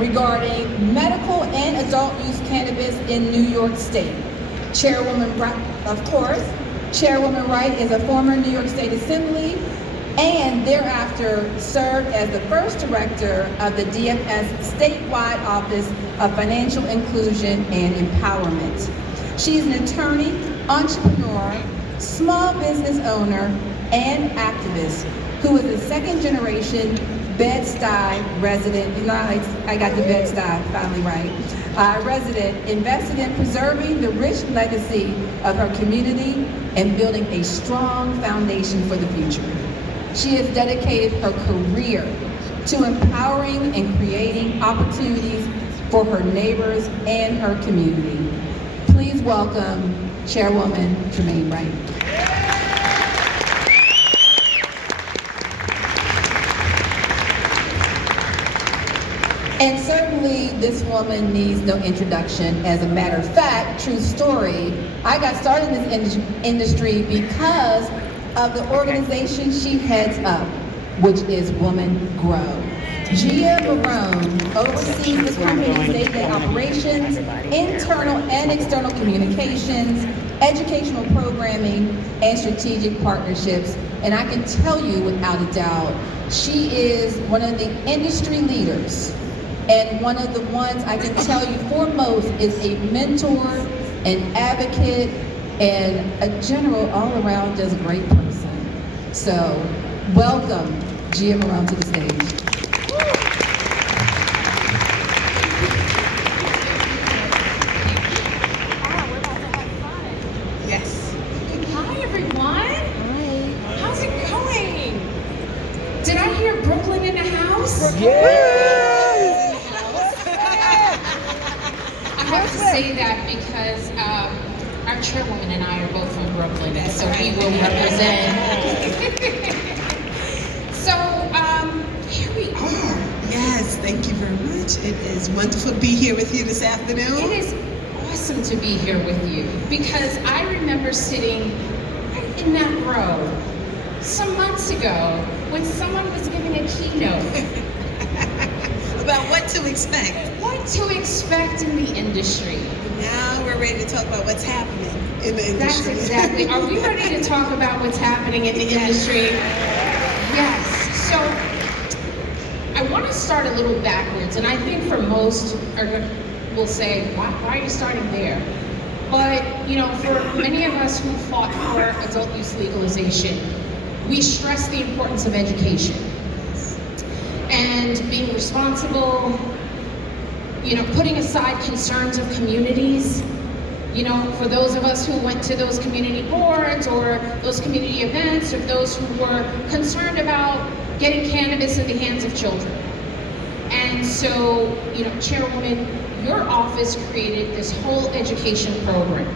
regarding medical and adult use cannabis in New York State. Chairwoman Wright, of course, Chairwoman Wright is a former New York State Assembly and thereafter served as the first director of the DFS statewide Office of Financial Inclusion and Empowerment. She is an attorney, entrepreneur, small business owner, and activist who is a second generation Bed-Stuy resident. You know, I got the Bed-Stuy finally right. Resident invested in preserving the rich legacy of her community and building a strong foundation for the future. She has dedicated her career to empowering and creating opportunities for her neighbors and her community. Please welcome Chairwoman Tremaine Wright. And certainly this woman needs no introduction. As a matter of fact, true story, I got started in this industry because of the organization she heads up, which is Women Grow. Gia Barone oversees the company's day-to-day operations, internal and external communications, educational programming, and strategic partnerships. And I can tell you without a doubt, she is one of the industry leaders. And one of the ones I can tell you foremost is a mentor, an advocate, and a general all-around just great person. So, welcome Gia Barone to the stage. Yes. Hi everyone. Hi. How's it going? Did I hear Brooklyn in the house? I have to say that because our chairwoman and I are both from Brooklyn, and so we will represent. So here we are. Yes, thank you very much. It is wonderful to be here with you this afternoon. It is awesome to be here with you because I remember sitting right in that row some months ago when someone was giving a keynote about what to expect. What to expect in the industry. Now we're ready to talk about what's happening in the industry. That's exactly. Are we ready to talk about what's happening in the industry? Yes. So I want to start a little backwards, and I think for most will say, why are you starting there? But you know, for many of us who fought for adult use legalization, we stress the importance of education and being responsible, you know, putting aside concerns of communities. You know, for those of us who went to those community boards or those community events, or those who were concerned about getting cannabis in the hands of children. And so, you know, Chairwoman, your office created this whole education program.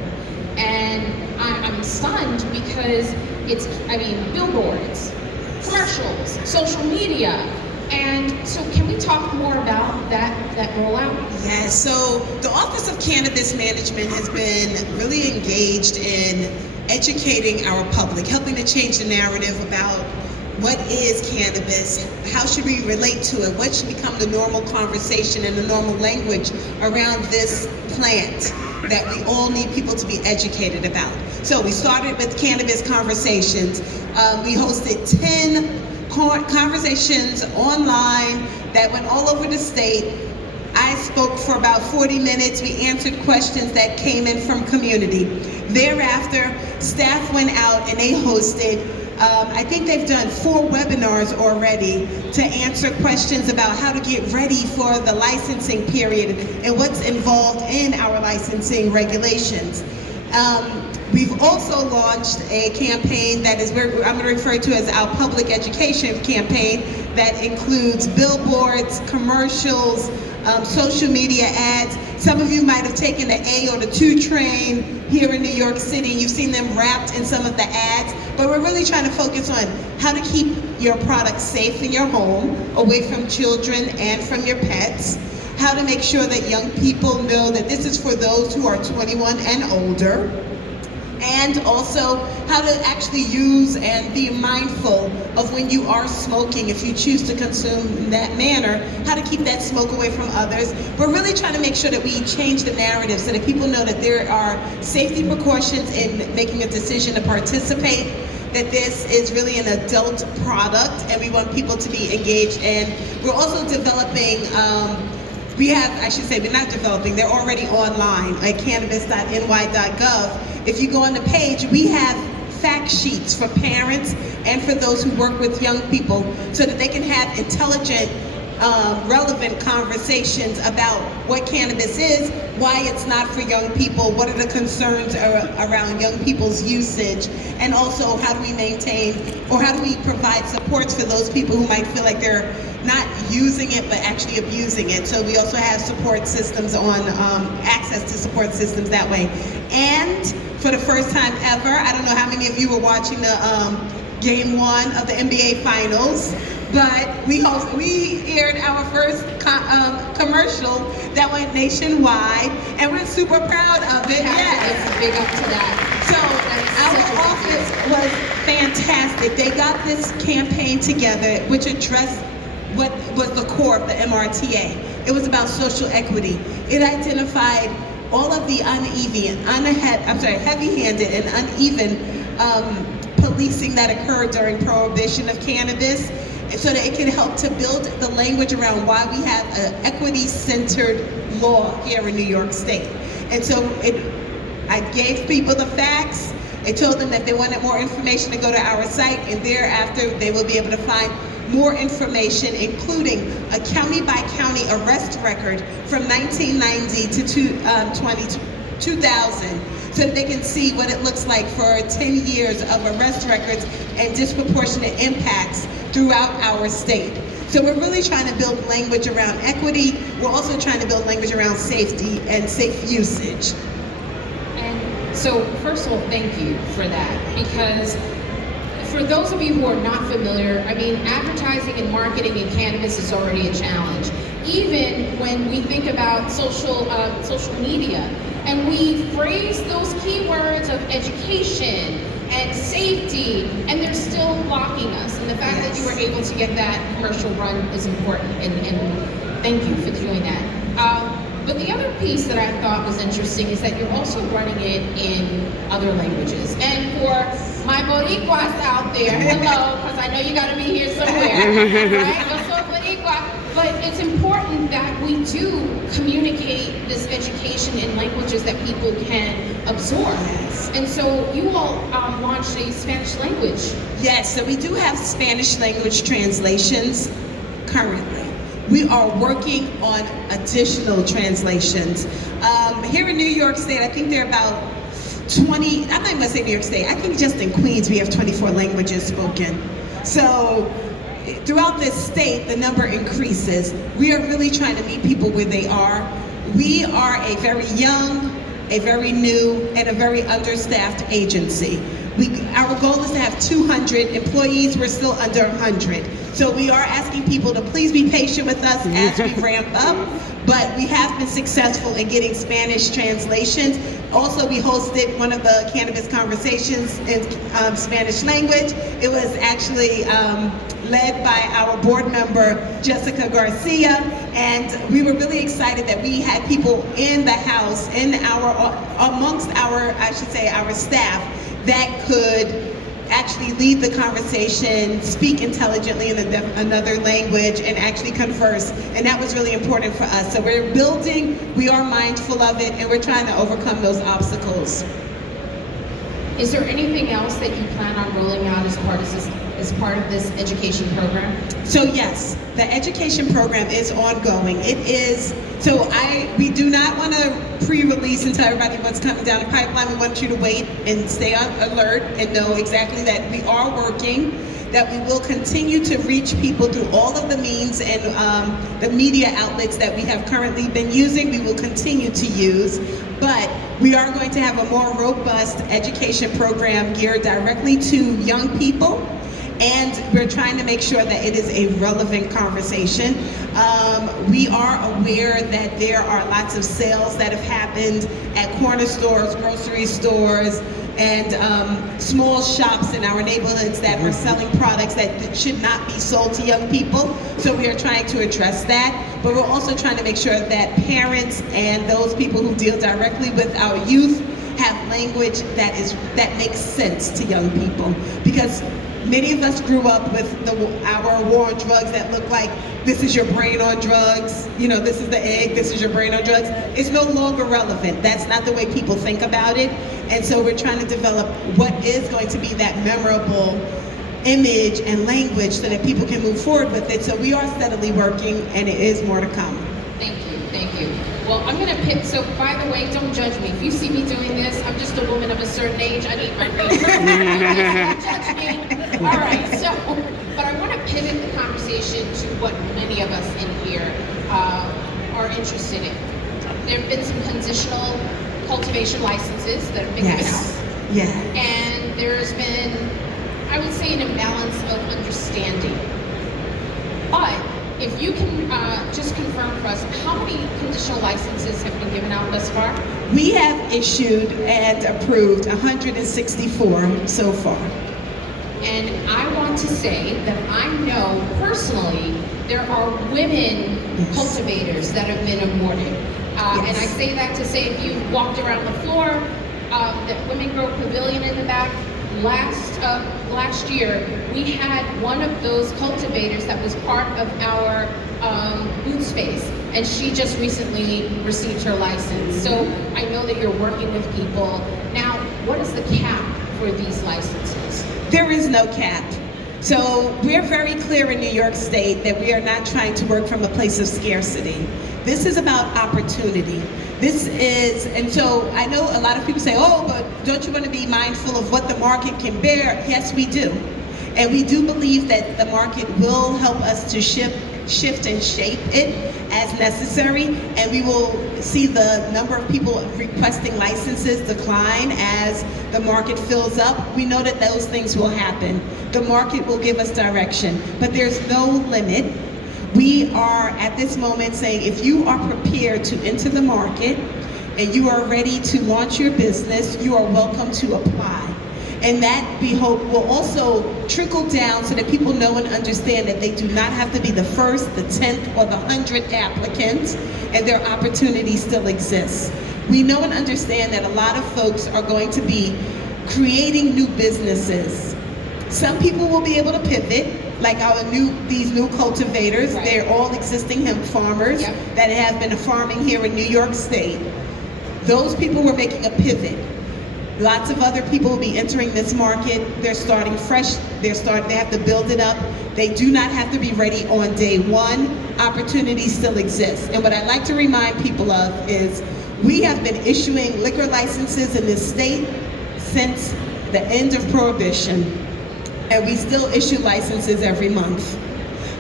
And I'm stunned because it's, I mean, billboards, commercials, social media. And so can we talk more about that rollout? Yes, so the Office of Cannabis Management has been really engaged in educating our public, helping to change the narrative about what is cannabis, how should we relate to it, what should become the normal conversation and the normal language around this plant that we all need people to be educated about. So we started with Cannabis Conversations. We hosted 10 conversations online that went all over the state. I spoke for about 40 minutes. We answered questions that came in from community. Thereafter, staff went out and they hosted, I think they've done 4 webinars already to answer questions about how to get ready for the licensing period and what's involved in our licensing regulations. We've also launched a campaign that is, I'm going to refer to as our public education campaign, that includes billboards, commercials, social media ads. Some of you might have taken the A or the 2 train here in New York City. You've seen them wrapped in some of the ads, but we're really trying to focus on how to keep your product safe in your home, away from children and from your pets, how to make sure that young people know that this is for those who are 21 and older, and also how to actually use and be mindful of when you are smoking, if you choose to consume in that manner, how to keep that smoke away from others. We're really trying to make sure that we change the narrative so that people know that there are safety precautions in making a decision to participate, that this is really an adult product and we want people to be engaged. And we're also developing, we're not developing, they're already online at cannabis.ny.gov. If you go on the page, we have fact sheets for parents and for those who work with young people so that they can have intelligent, relevant conversations about what cannabis is, why it's not for young people, what are the concerns around young people's usage, and also how do we maintain or how do we provide supports for those people who might feel like they're not using it but actually abusing it. So we also have support systems on access to support systems that way. And for the first time ever, I don't know how many of you were watching the game 1 of the NBA Finals, but we aired our first commercial that went nationwide, and we're super proud of it. It's big up to that. So our office was fantastic. They got this campaign together which addressed what was the core of the MRTA. It was about social equity. It identified all of the heavy-handed and uneven policing that occurred during prohibition of cannabis, so that it can help to build the language around why we have an equity-centered law here in New York State. And so I gave people the facts. I told them that if they wanted more information to go to our site, and thereafter they will be able to find more information, including a county-by-county arrest record from 1990 to 2000, so that they can see what it looks like for 10 years of arrest records and disproportionate impacts throughout our state. So we're really trying to build language around equity. We're also trying to build language around safety and safe usage. And so, first of all, thank you for that, because for those of you who are not familiar, I mean, advertising and marketing in cannabis is already a challenge. Even when we think about social media, and we phrase those keywords of education and safety, and they're still blocking us. And the fact that you were able to get that commercial run is important, and thank you for doing that. But the other piece that I thought was interesting is that you're also running it in other languages. And for my Boricuas out there, hello, because I know you got to be here somewhere, right? Yo soy Boricua. But it's important that we do communicate this education in languages that people can absorb. And so you all launched a Spanish language. Yes, so we do have Spanish language translations currently. We are working on additional translations. Here in New York State, I think there are about 20, I'm not even gonna say New York State, I think just in Queens we have 24 languages spoken. So throughout this state, the number increases. We are really trying to meet people where they are. We are a very young, a very new, and a very understaffed agency. Our goal is to have 200 employees. We're still under 100. So we are asking people to please be patient with us as we ramp up, but we have been successful in getting Spanish translations. Also, we hosted one of the cannabis conversations in Spanish language. It was actually led by our board member, Jessica Garcia, and we were really excited that we had people in the house, amongst our staff, that could actually lead the conversation, speak intelligently in another language, and actually converse. And that was really important for us. So we're building, we are mindful of it, and we're trying to overcome those obstacles. Is there anything else that you plan on rolling out as part of this education program? So yes, the education program is ongoing. We do not want to pre-release and tell everybody what's coming down the pipeline. We want you to wait and stay on alert and know exactly that we are working, that we will continue to reach people through all of the means and the media outlets that we have currently been using, we will continue to use. But we are going to have a more robust education program geared directly to young people, and we're trying to make sure that it is a relevant conversation. We are aware that there are lots of sales that have happened at corner stores, grocery stores, and small shops in our neighborhoods that are selling products that should not be sold to young people. So we are trying to address that, but we're also trying to make sure that parents and those people who deal directly with our youth have language that makes sense to young people. Because many of us grew up with our war on drugs that look like, this is your brain on drugs, you know, this is the egg, this is your brain on drugs. It's no longer relevant. That's not the way people think about it. And so we're trying to develop what is going to be that memorable image and language so that people can move forward with it. So we are steadily working, and it is more to come. Thank you, thank you. Well, I'm gonna pick, so by the way, don't judge me. If you see me doing this, I'm just a woman of a certain age. I need my paper. Don't judge me. All right, so, but I wanna pivot the conversation to what many of us in here are interested in. There have been some conditional cultivation licenses that have been given out. Yeah. And there's been, I would say, an imbalance of understanding. But if you can just confirm for us, how many conditional licenses have been given out thus far? We have issued and approved 164 so far. And I want to say that I know personally there are women cultivators that have been awarded. And I say that to say, if you walked around the floor, that Women Grow Pavilion in the back, last year, we had one of those cultivators that was part of our booth space, and she just recently received her license. So I know that you're working with people. Now, what is the cap for these licenses? There is no cap. So we're very clear in New York State that we are not trying to work from a place of scarcity. This is about opportunity. This is, and so I know a lot of people say, oh, but don't you want to be mindful of what the market can bear? Yes, we do. And we do believe that the market will help us to shift and shape it as necessary, and we will see the number of people requesting licenses decline as the market fills up. We know that those things will happen. The market will give us direction, but there's no limit. We are at this moment saying, if you are prepared to enter the market and you are ready to launch your business, you are welcome to apply. And that, we hope, will also trickle down so that people know and understand that they do not have to be the first, the 10th, or the 100th applicant, and their opportunity still exists. We know and understand that a lot of folks are going to be creating new businesses. Some people will be able to pivot, like these new cultivators. Right. They're all existing hemp farmers that have been farming here in New York State. Those people were making a pivot. Lots of other people will be entering this market. They're starting fresh. They have to build it up. They do not have to be ready on day one. Opportunities still exist. And what I'd like to remind people of is we have been issuing liquor licenses in this state since the end of Prohibition, and we still issue licenses every month.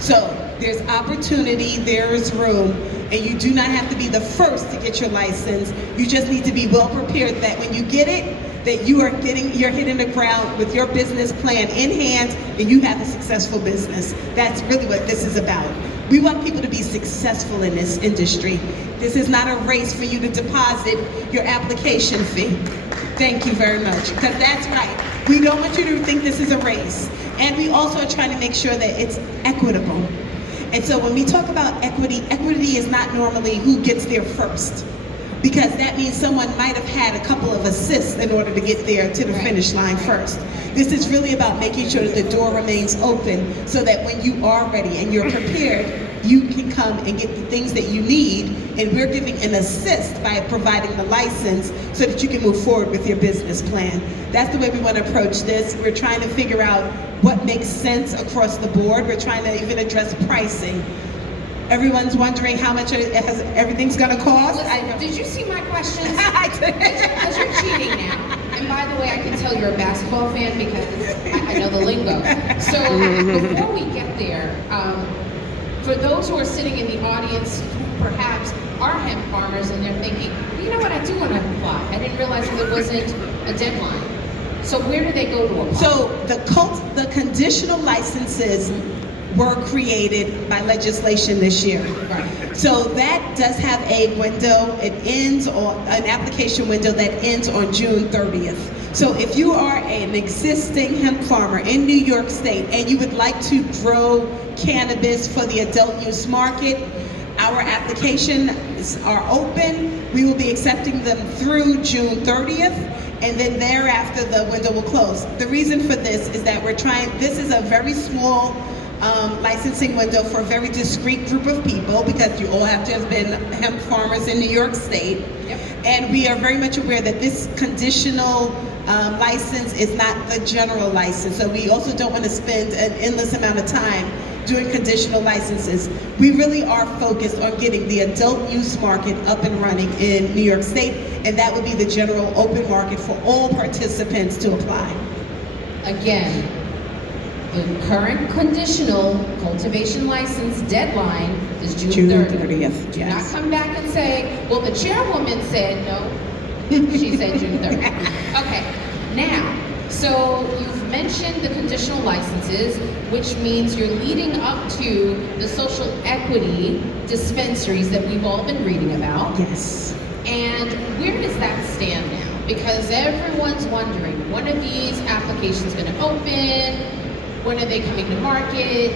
So there's opportunity, there is room, and you do not have to be the first to get your license. You just need to be well prepared that when you get it, that you're hitting the ground with your business plan in hand and you have a successful business. That's really what this is about. We want people to be successful in this industry. This is not a race for you to deposit your application fee. Thank you very much, because that's right. We don't want you to think this is a race. And we also are trying to make sure that it's equitable. And so when we talk about equity, equity is not normally who gets there first, because that means someone might have had a couple of assists in order to get there to the finish line first. This is really about making sure that the door remains open so that when you are ready and you're prepared, you can come and get the things that you need, and we're giving an assist by providing the license so that you can move forward with your business plan. That's the way we want to approach this. We're trying to figure out what makes sense across the board. We're trying to even address pricing. Everyone's wondering how much everything's going to cost. Listen, did you see my questions? I did. Because you're cheating now. And by the way, I can tell you're a basketball fan because I know the lingo. So before we get there, for those who are sitting in the audience who perhaps are hemp farmers and they're thinking, well, you know what, I do want to apply. I didn't realize there wasn't a deadline. So where do they go to apply? So the conditional licenses were created by legislation this year. Right. So that does have a window. It ends on an application window that ends on June 30th. So if you are an existing hemp farmer in New York State and you would like to grow cannabis for the adult use market, our applications are open. We will be accepting them through June 30th, and then thereafter the window will close. The reason for this is that this is a very small licensing window for a very discrete group of people, because you all have to have been hemp farmers in New York State. Yep. And we are very much aware that this conditional license is not the general license. So we also don't want to spend an endless amount of time doing conditional licenses. We really are focused on getting the adult use market up and running in New York State, and that would be the general open market for all participants to apply. Again, the current conditional cultivation license deadline is June 30th. Do yes. not come back and say, well, the chairwoman said no. She said June 30th. Okay, now, so you've mentioned the conditional licenses, which means you're leading up to the social equity dispensaries that we've all been reading about. Yes. And where does that stand now? Because everyone's wondering, when are these applications going to open? When are they coming to market?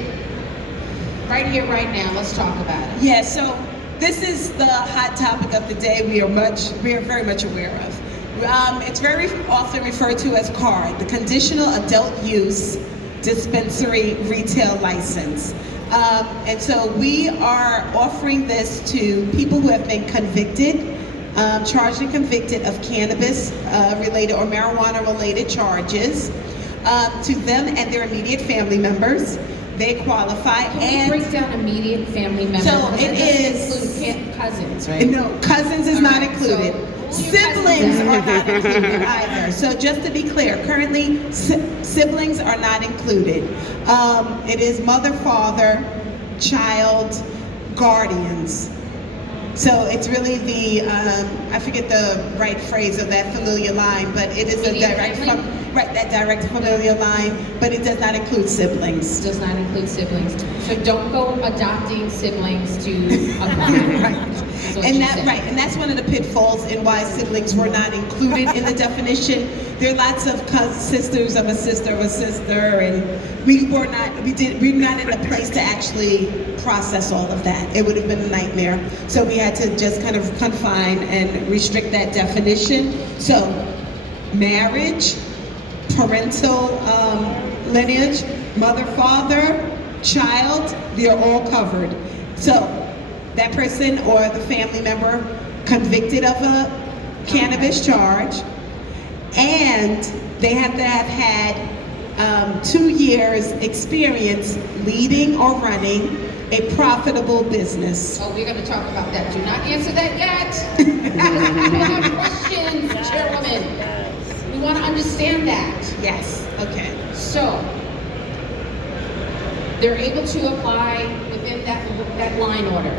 Right here, right now, let's talk about it. Yeah, so this is the hot topic of the day we are very much aware of. It's very often referred to as CARD, the Conditional Adult Use Dispensary Retail License. And so we are offering this to people who have been convicted, charged and convicted of cannabis related or marijuana related charges, to them and their immediate family members. They qualify. Can we break down immediate family members? So Because it doesn't include cousins, right? No, cousins is not included. So Siblings are not included either. So just to be clear, currently siblings are not included. It is mother, father, child, guardians. So it's really the, I forget the right phrase of that familiar line, but it is a direct that direct familiar line, but it does not include siblings. Does not include siblings. So don't go adopting siblings to apply. Right. And that's one of the pitfalls in why siblings were not included in the definition. There are lots of sisters of a sister, and we're not in a place to actually process all of that. It would have been a nightmare. So we had to just kind of confine and restrict that definition. So marriage, parental lineage, mother, father, child, they are all covered. So that person or the family member convicted of a cannabis charge, and they have to have had 2 years experience leading or running a profitable business. Oh, we're going to talk about that. Do not answer that yet. We have questions, Chairwoman. We want to understand that. Yes, okay. So, they're able to apply within that line order.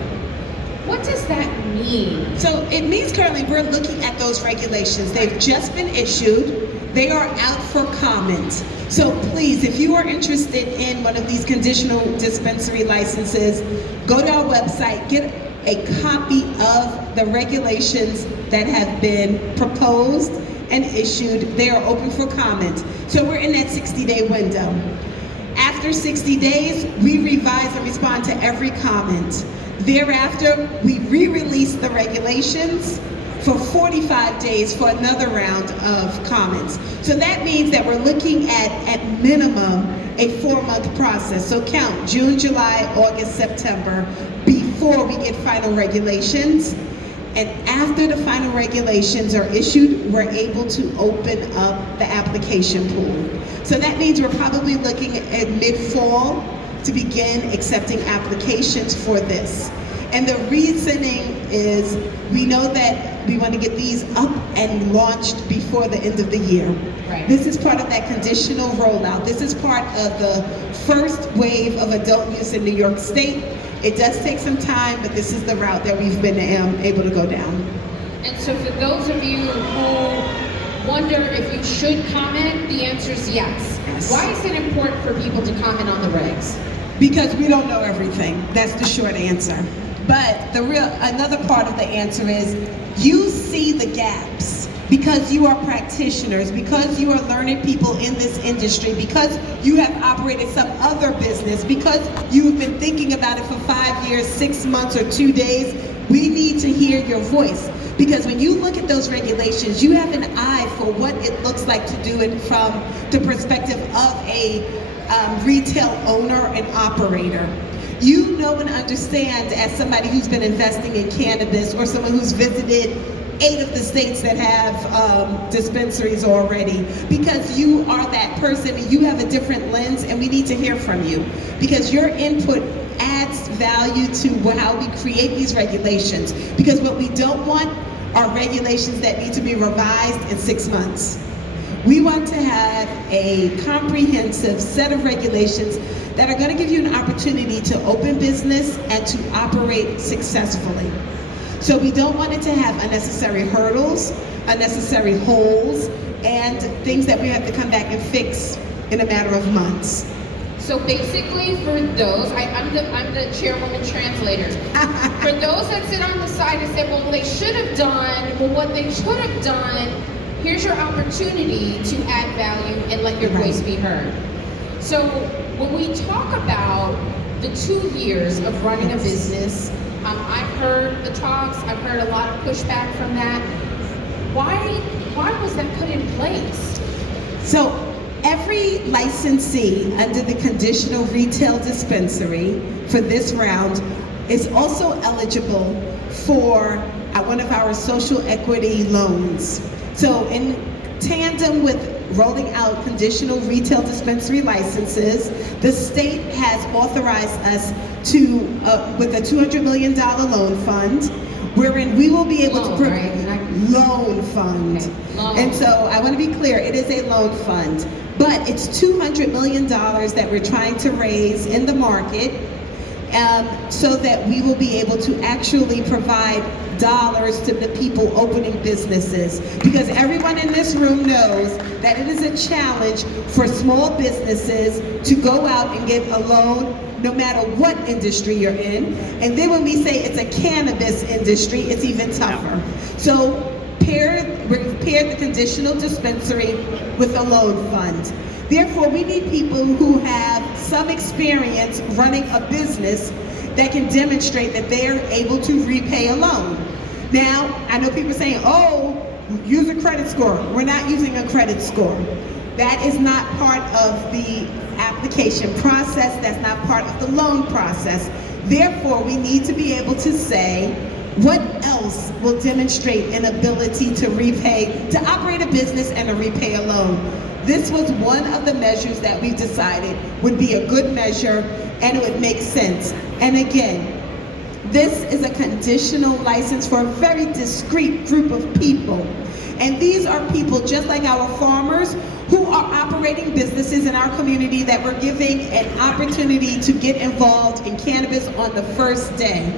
What does that mean? So it means currently we're looking at those regulations. They've just been issued. They are out for comment. So please, if you are interested in one of these conditional dispensary licenses, go to our website, get a copy of the regulations that have been proposed and issued. They are open for comment. So we're in that 60-day window. After 60 days, we revise and respond to every comment. Thereafter, we re-release the regulations for 45 days for another round of comments. So that means that we're looking at minimum, a 4-month process. So count June, July, August, September before we get final regulations. And after the final regulations are issued, we're able to open up the application pool. So that means we're probably looking at mid-fall to begin accepting applications for this. And the reasoning is we know that we want to get these up and launched before the end of the year. Right. This is part of that conditional rollout. This is part of the first wave of adult use in New York State. It does take some time, but this is the route that we've been able to go down. And so for those of you who wonder if you should comment, the answer is yes. Yes. Why is it important for people to comment on the regs? Because we don't know everything. That's the short answer. But another part of the answer is you see the gaps because you are practitioners, because you are learned people in this industry, because you have operated some other business, because you've been thinking about it for 5 years, 6 months, or 2 days, we need to hear your voice. Because when you look at those regulations, you have an eye for what it looks like to do it from the perspective of a retail owner and operator. You know and understand, as somebody who's been investing in cannabis, or someone who's visited 8 of the states that have dispensaries already, because you are that person and you have a different lens, and we need to hear from you because your input adds value to how we create these regulations. Because what we don't want are regulations that need to be revised in 6 months. We want to have a comprehensive set of regulations that are going to give you an opportunity to open business and to operate successfully. So we don't want it to have unnecessary hurdles, unnecessary holes, and things that we have to come back and fix in a matter of months. So basically, for those, I'm the chairwoman translator. For those that sit on the side and say, well, they should have done, well, what they should have done, here's your opportunity to add value and let your voice be heard. So when we talk about the 2 years of running a business, I've heard the talks, I've heard a lot of pushback from that. Why was that put in place? So every licensee under the conditional retail dispensary for this round is also eligible for one of our social equity loans. So in tandem with rolling out conditional retail dispensary licenses, the state has authorized us to, with a $200 million loan fund, wherein we will be able to loan fund. Okay. Loan. And so I want to be clear, it is a loan fund, but it's $200 million that we're trying to raise in the market, so that we will be able to actually provide dollars to the people opening businesses. Because everyone in this room knows that it is a challenge for small businesses to go out and get a loan no matter what industry you're in. And then when we say it's a cannabis industry, it's even tougher. So we've paired the conditional dispensary with a loan fund. Therefore, we need people who have some experience running a business that can demonstrate that they are able to repay a loan. Now, I know people saying, oh, use a credit score. We're not using a credit score. That is not part of the application process. That's not part of the loan process. Therefore, we need to be able to say, what else will demonstrate an ability to repay, to operate a business and to repay a loan? This was one of the measures that we decided would be a good measure and it would make sense. And again, this is a conditional license for a very discrete group of people. And these are people just like our farmers who are operating businesses in our community that we're giving an opportunity to get involved in cannabis on the first day.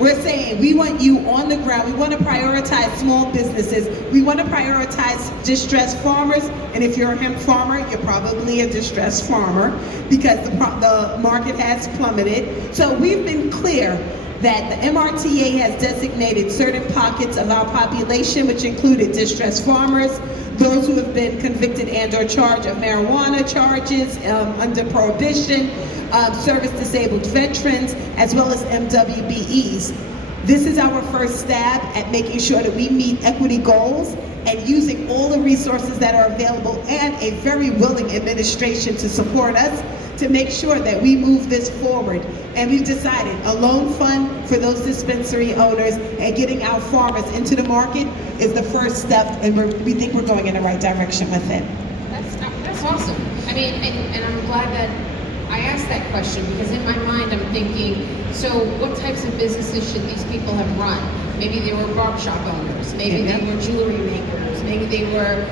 We're saying we want you on the ground. We want to prioritize small businesses. We want to prioritize distressed farmers. And if you're a hemp farmer, you're probably a distressed farmer because the market has plummeted. So we've been clear that the MRTA has designated certain pockets of our population, which included distressed farmers, those who have been convicted and or charged of marijuana charges under prohibition, service-disabled veterans, as well as MWBEs. This is our first stab at making sure that we meet equity goals and using all the resources that are available and a very willing administration to support us to make sure that we move this forward. And we've decided a loan fund for those dispensary owners and getting our farmers into the market is the first step, and we think we're going in the right direction with it. That's awesome. I mean, and I'm glad that I asked that question because in my mind I'm thinking, so what types of businesses should these people have run? Maybe they were barbershop owners, maybe they were jewelry makers, maybe they were...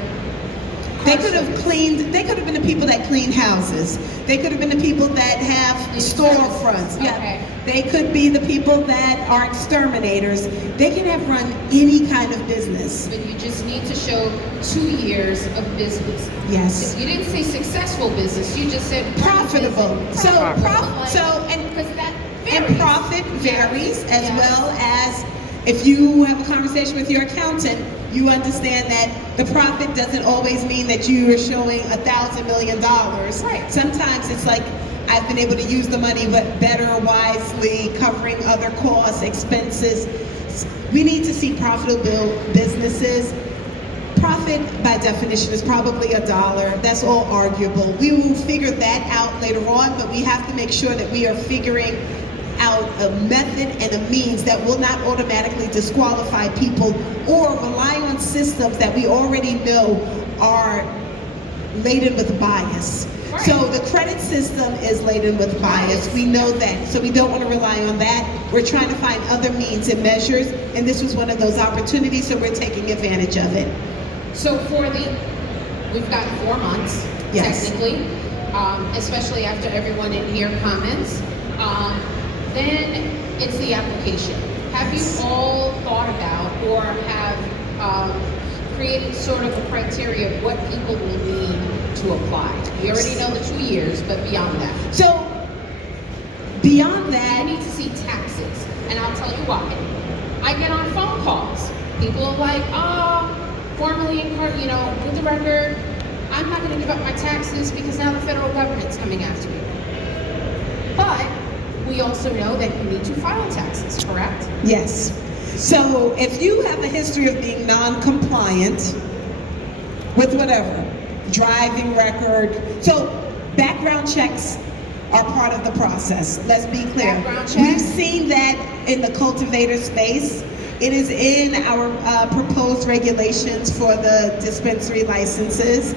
They could have been the people that clean houses. They could have been the people that have storefronts. Okay. Yeah. They could be the people that are exterminators. They can have run any kind of business. But you just need to show 2 years of business. Yes. You didn't say successful business, you just said profitable. And Profit varies as well as If you have a conversation with your accountant, you understand that the profit doesn't always mean that you are showing $1,000 million. Right. Sometimes it's like, I've been able to use the money but better, wisely, covering other costs, expenses. We need to see profitable businesses. Profit, by definition, is probably $1. That's all arguable. We will figure that out later on, but we have to make sure that we are figuring out a method and a means that will not automatically disqualify people or rely on systems that we already know are laden with bias. Right. So the credit system is laden with bias. We know that. So we don't want to rely on that. We're trying to find other means and measures, and this was one of those opportunities, so we're taking advantage of it. So we've got 4 months, Yes. technically, especially after everyone in here comments. Then it's the application. Have you all thought about or have created sort of a criteria of what people will need to apply? We already know the 2 years, but beyond that. So beyond I that, need to see taxes, and I'll tell you why. I get on phone calls. People are like, formally, with the record, I'm not going to give up my taxes because now the federal government's coming after me. But we also know that you need to file taxes, correct? yes. So if you have a history of being non-compliant with whatever, driving record, so background checks are part of the process. Let's be clear. Background check? We've seen that in the cultivator space. It is in our proposed regulations for the dispensary licenses.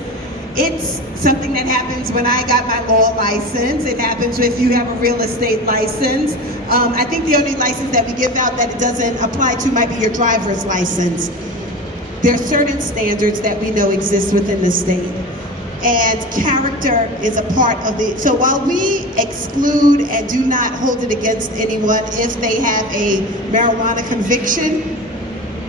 It's something that happens when I got my law license. It happens if you have a real estate license. I think the only license that we give out that it doesn't apply to might be your driver's license. There are certain standards that we know exist within the state. And character is a part of the, so while we exclude and do not hold it against anyone if they have a marijuana conviction,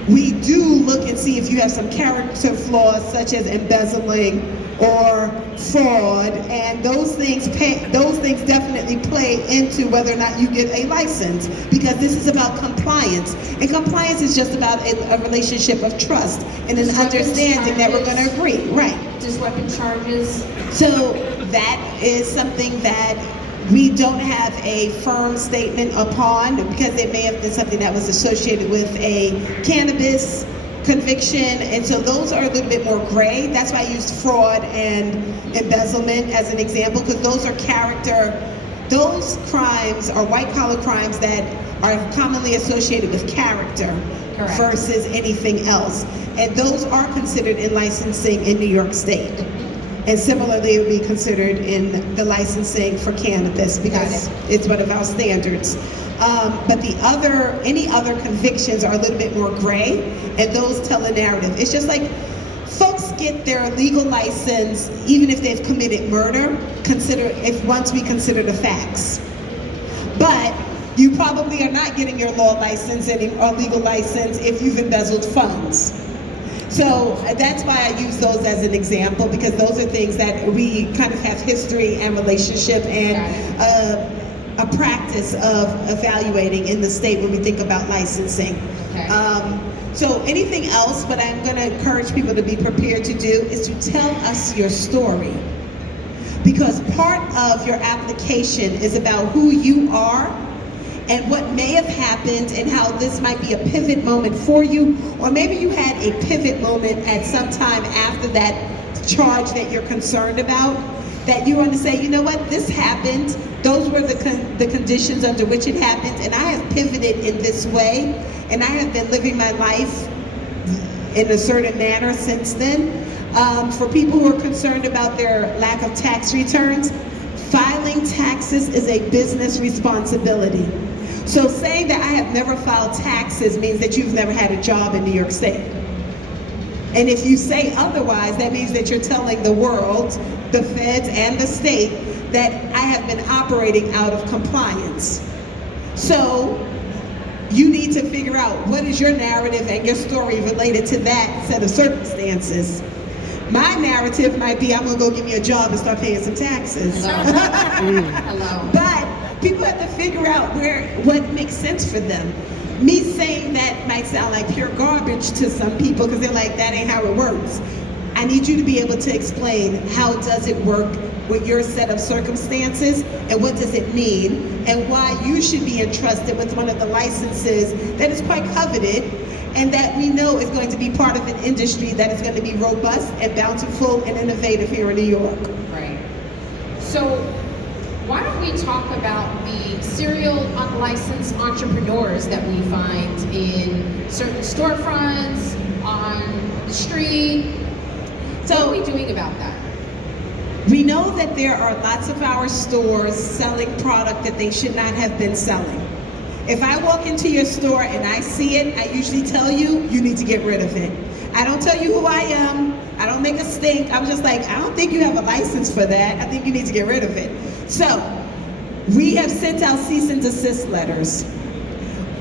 we do look and see if you have some character flaws such as embezzling or fraud, and those things definitely play into whether or not you get a license, because this is about compliance, and compliance is just about a relationship of trust and an understanding that we're going to agree, right? Just weapon charges. So that is something that we don't have a firm statement upon, because it may have been something that was associated with a cannabis conviction, and so those are a little bit more gray. That's why I used fraud and embezzlement as an example, because those crimes are white collar crimes that are commonly associated with character. Correct. Versus anything else. And those are considered in licensing in New York State. And similarly, it would be considered in the licensing for cannabis because it's one of our standards. But any other convictions are a little bit more gray, and those tell a narrative. It's just like folks get their legal license even if they've committed murder, once we consider the facts. But you probably are not getting your law license or legal license if you've embezzled funds. So that's why I use those as an example, because those are things that we kind of have history and relationship and a practice of evaluating in the state when we think about licensing. Okay. So anything else, what I'm going to encourage people to be prepared to do is to tell us your story. Because part of your application is about who you are and what may have happened and how this might be a pivot moment for you, or maybe you had a pivot moment at some time after that charge that you're concerned about, that you want to say, you know what, this happened, those were the conditions under which it happened, and I have pivoted in this way, and I have been living my life in a certain manner since then. For people who are concerned about their lack of tax returns, filing taxes is a business responsibility. So saying that I have never filed taxes means that you've never had a job in New York State. And if you say otherwise, that means that you're telling the world, the feds and the state, that I have been operating out of compliance. So you need to figure out what is your narrative and your story related to that set of circumstances. My narrative might be, I'm gonna go get me a job and start paying some taxes. Hello. But people have to figure out what makes sense for them. Me saying that might sound like pure garbage to some people because they're like, that ain't how it works. I need you to be able to explain how does it work with your set of circumstances and what does it mean and why you should be entrusted with one of the licenses that is quite coveted and that we know is going to be part of an industry that is going to be robust and bountiful and innovative here in New York. Right. So why don't we talk about the serial unlicensed entrepreneurs that we find in certain storefronts, on the street? So what are we doing about that? We know that there are lots of our stores selling product that they should not have been selling. If I walk into your store and I see it, I usually tell you, you need to get rid of it. I don't tell you who I am. I don't make a stink. I'm just like, I don't think you have a license for that. I think you need to get rid of it. So, we have sent out cease and desist letters.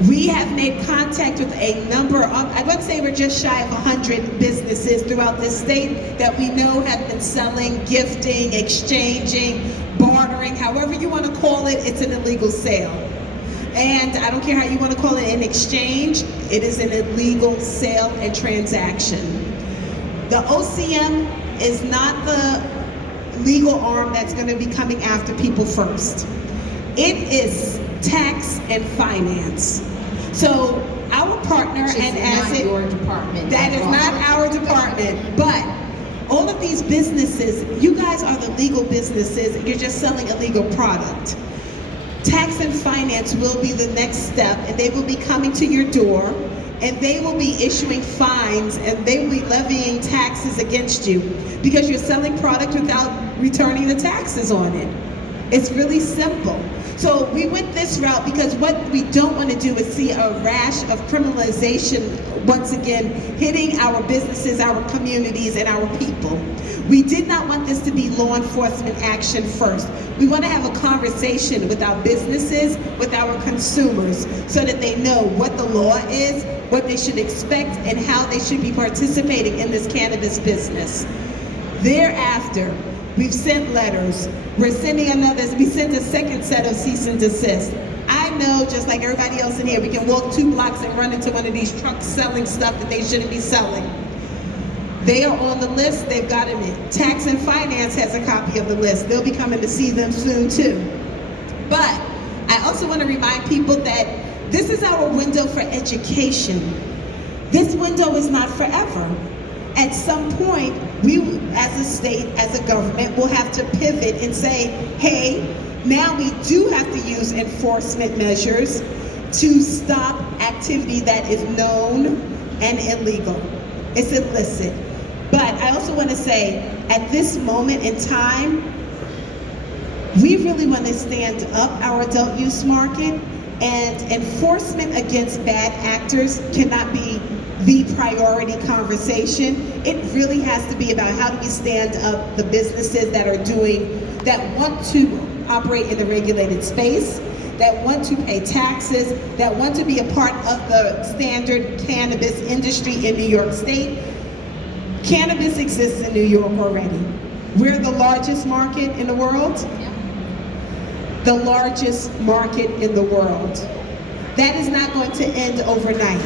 We have made contact with a number of, I would say we're just shy of 100 businesses throughout this state that we know have been selling, gifting, exchanging, bartering, however you want to call it, it's an illegal sale. And I don't care how you want to call it an exchange, it is an illegal sale and transaction. The OCM is not the legal arm that's going to be coming after people first. It is tax and finance. So our partner and asset, your department. that is not our department, but all of these businesses, you guys are the legal businesses, you're just selling a legal product. Tax and finance will be the next step, and they will be coming to your door, and they will be issuing fines, and they will be levying taxes against you because you're selling product without returning the taxes on it. It's really simple. So we went this route because what we don't want to do is see a rash of criminalization once again hitting our businesses, our communities, and our people. We did not want this to be law enforcement action first. We want to have a conversation with our businesses, with our consumers, so that they know what the law is, what they should expect, and how they should be participating in this cannabis business. Thereafter, we've sent letters. We're sending we sent a second set of cease and desist. I know, just like everybody else in here, we can walk 2 blocks and run into one of these trucks selling stuff that they shouldn't be selling. They are on the list, they've got them in. Tax and Finance has a copy of the list. They'll be coming to see them soon too. But I also want to remind people that this is our window for education. This window is not forever. At some point, we as a state, as a government, will have to pivot and say, hey, now we do have to use enforcement measures to stop activity that is known and illegal. It's illicit. But I also want to say, at this moment in time, we really want to stand up our adult use market, and enforcement against bad actors cannot be the priority conversation. It really has to be about how do we stand up the businesses that want to operate in the regulated space, that want to pay taxes, that want to be a part of the standard cannabis industry in New York State. Cannabis exists in New York already. We're the largest market in the world. The largest market in the world. That is not going to end overnight.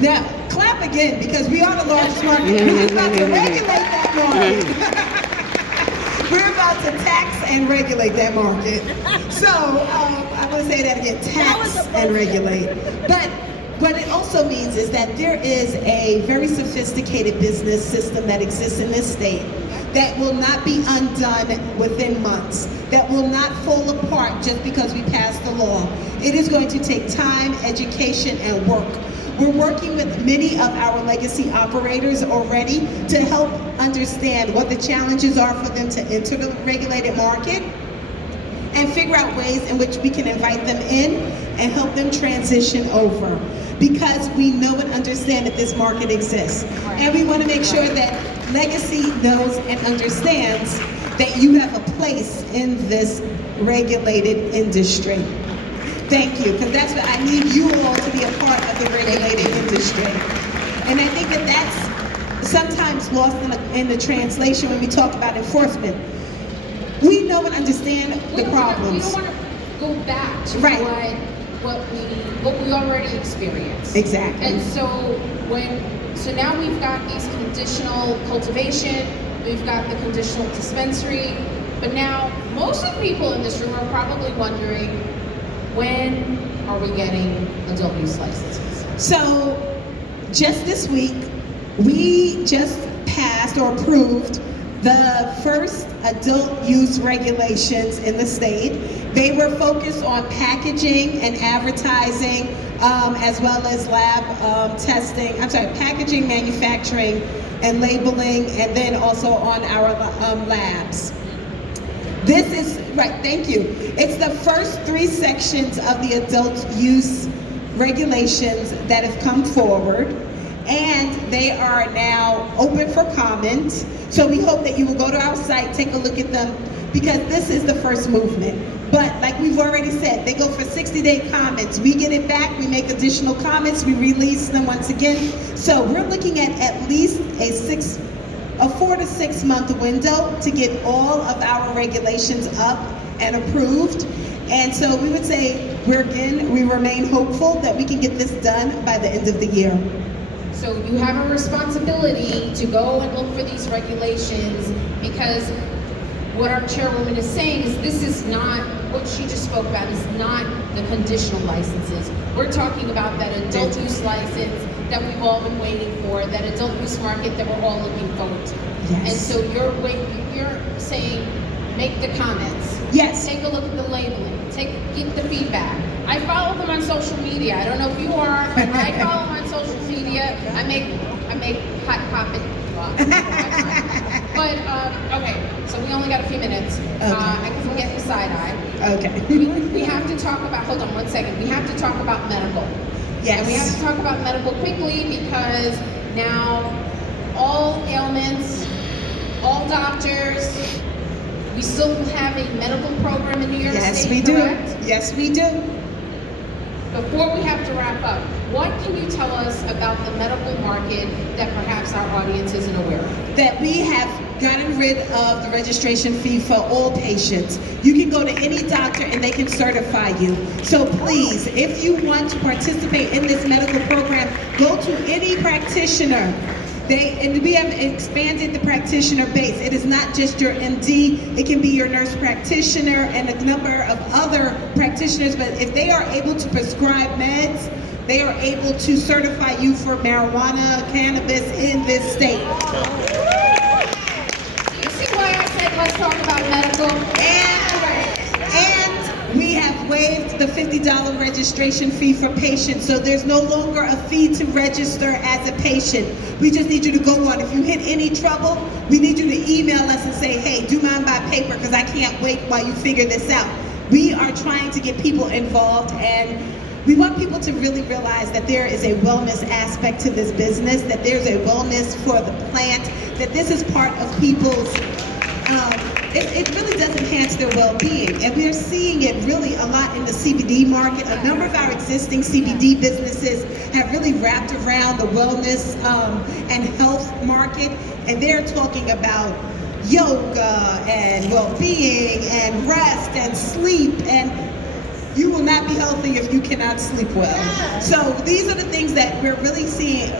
Now, clap again, because we are the largest market. We're about to regulate that market. We're about to tax and regulate that market. So, I'm going to say that again, tax and regulate. But what it also means is that there is a very sophisticated business system that exists in this state that will not be undone within months, that will not fall apart just because we passed the law. It is going to take time, education, and work. We're working with many of our legacy operators already to help understand what the challenges are for them to enter the regulated market and figure out ways in which we can invite them in and help them transition over. Because we know and understand that this market exists. And we want to make sure that Legacy knows and understands that you have a place in this regulated industry. Thank you, because that's what I need you all to be a part of the regulated industry. And I think that that's sometimes lost in the translation when we talk about enforcement. We know and understand the problems. We don't want to go back to right. what what we already experience. Exactly. And so now we've got these conditional cultivation, we've got the conditional dispensary, but now most of the people in this room are probably wondering, when are we getting adult use licenses? So just this week, we just passed or approved the first adult use regulations in the state. They were focused on packaging and advertising, as well as lab testing, packaging, manufacturing, and labeling, and then also on our labs. This is, right, thank you. It's the first 3 sections of the adult use regulations that have come forward, and they are now open for comment. So we hope that you will go to our site, take a look at them, because this is the first movement. But like we've already said, they go for 60-day comments. We get it back, we make additional comments, we release them once again. So we're looking at least a 4 to 6 month window to get all of our regulations up and approved. And so we would say we remain hopeful that we can get this done by the end of the year. So you have a responsibility to go and look for these regulations, because what our chairwoman is saying is this is not, what she just spoke about is not the conditional licenses. We're talking about that adult use license that we've all been waiting for, that adult use market that we're all looking forward to. Yes. And so you're saying, make the comments. Yes. Take a look at the labeling. Get the feedback. I follow them on social media. I don't know if you are, but I follow them on social media. I make hot copy. But okay, so we only got a few minutes. Because I'm getting side eye. Okay. We have to talk about. Hold on one second. We have to talk about medical. Yes. And we have to talk about medical quickly, because now all ailments, all doctors. We still have a medical program in New York Yes, State, we do. correct? Yes, we do. Before we have to wrap up, what can you tell us about the medical market that perhaps our audience isn't aware of? That we have gotten rid of the registration fee for all patients. You can go to any doctor and they can certify you. So please, if you want to participate in this medical program, go to any practitioner. And we have expanded the practitioner base. It is not just your MD, it can be your nurse practitioner and a number of other practitioners, but if they are able to prescribe meds, they are able to certify you for marijuana, cannabis in this state. You see why I said let's talk about medical? And we have waived the $50 registration fee for patients, so there's no longer a fee to register as a patient. We just need you to go on. If you hit any trouble, we need you to email us and say, hey, do mine by paper, because I can't wait while you figure this out. We are trying to get people involved, and we want people to really realize that there is a wellness aspect to this business, that there's a wellness for the plant, that this is part of people's it really does enhance their well-being, and we're seeing it really a lot in the CBD market. A number of our existing CBD businesses have really wrapped around the wellness and health market, and they're talking about yoga and well-being and rest and sleep, and you will not be healthy if you cannot sleep well. So these are the things that we're really seeing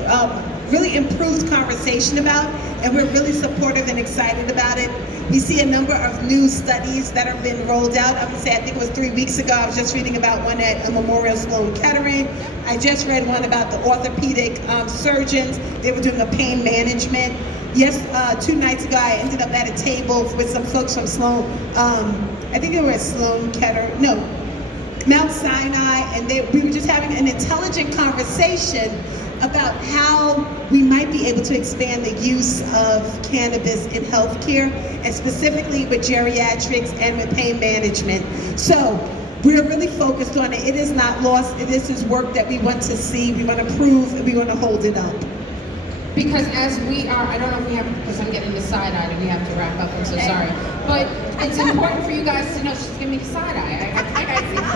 really improved conversation about, and we're really supportive and excited about it. We see a number of new studies that have been rolled out. I would say, I think it was 3 weeks ago, I was just reading about one at Memorial Sloan Kettering. I just read one about the orthopedic surgeons. They were doing a pain management. Yes, 2 nights ago, I ended up at a table with some folks from Sloan, I think they were at Sloan Kettering, no, Mount Sinai, and we were just having an intelligent conversation about how we might be able to expand the use of cannabis in healthcare, and specifically with geriatrics and with pain management. So we're really focused on it. It is not lost. This is work that we want to see, we want to prove, and we want to hold it up. Because as we are, I don't know if we have, because I'm getting the side eye and we have to wrap up, I'm so sorry. But it's important for you guys to know, she's giving me the side eye.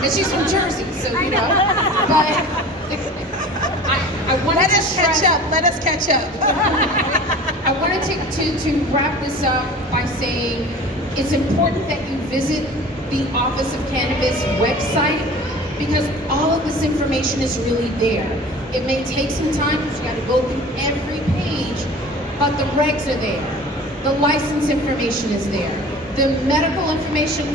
And she's from Jersey, so you know. But I wanted Let to us catch up. Let us catch up. I wanted to wrap this up by saying it's important that you visit the Office of Cannabis website, because all of this information is really there. It may take some time because you got to go through every page, but the regs are there. The license information is there. The medical information